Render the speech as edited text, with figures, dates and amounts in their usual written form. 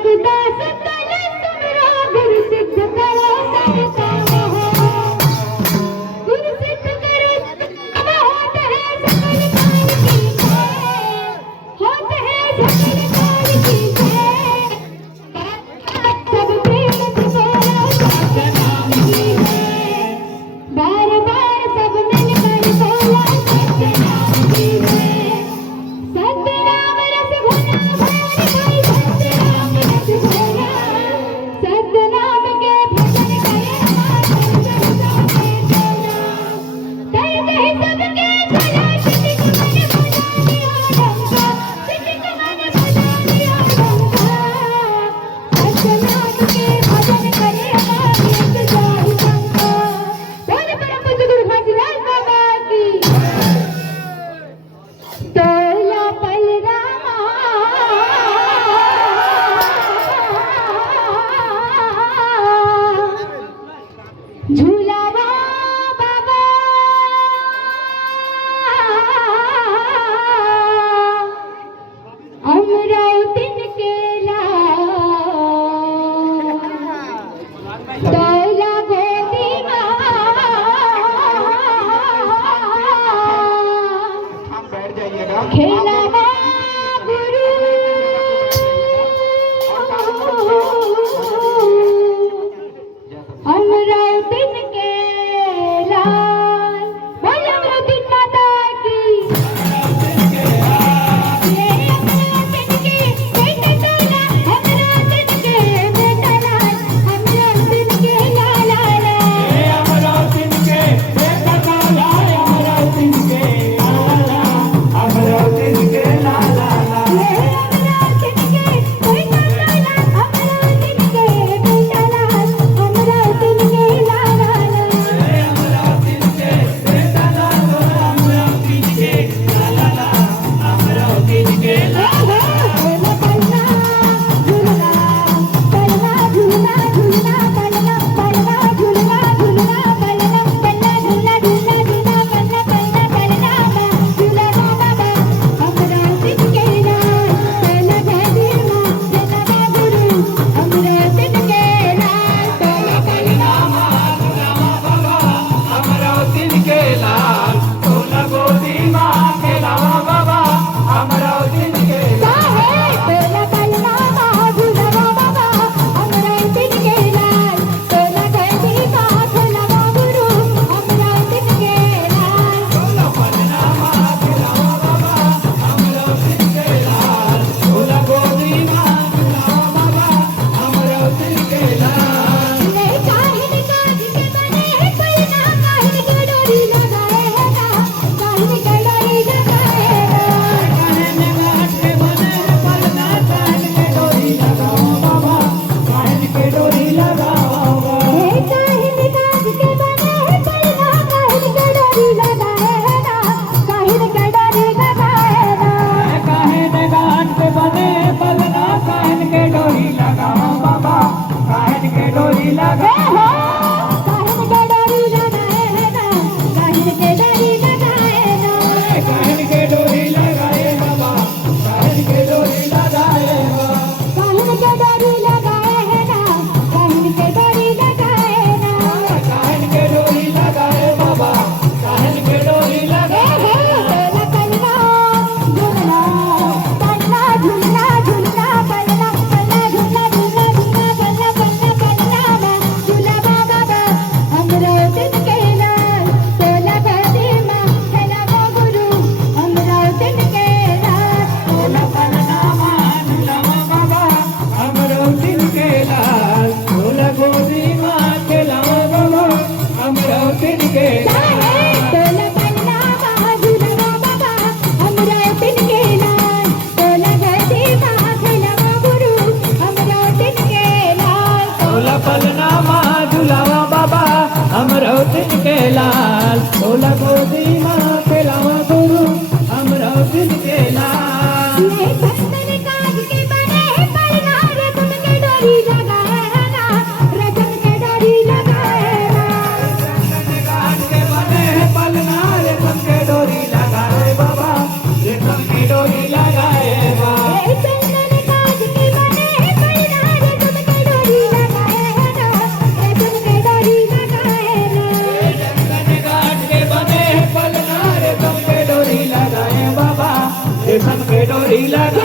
रघुदास तन तुमरा गुरु सिद्ध करो करता हो गुरु सिद्ध करो अब होत है सकल काल की जय होत है सकल काल की जय सब प्रेम से बोलो सत्य नाम की जय बार बार सब मिलकर बोलो सत्य नाम की जय सत्य नाम रस घुना भाई भाई सत्य नाम रस घुना सत्य नाम के भजन करे हमारे जाने जाना तय कहे सबके भला सिटिक मन बजा दिया डंका सिटिक मन बजा दिया डंका सत्य नाम के भजन करे हमारे जाने जाना बोले परम पूज्य गुरु घासीदास बाबा की तोला बलरामा झूलावा बाबा अमरावतीन केला तोला गोदीमा हम बैठ जाइएगा। सबके डोरी लगा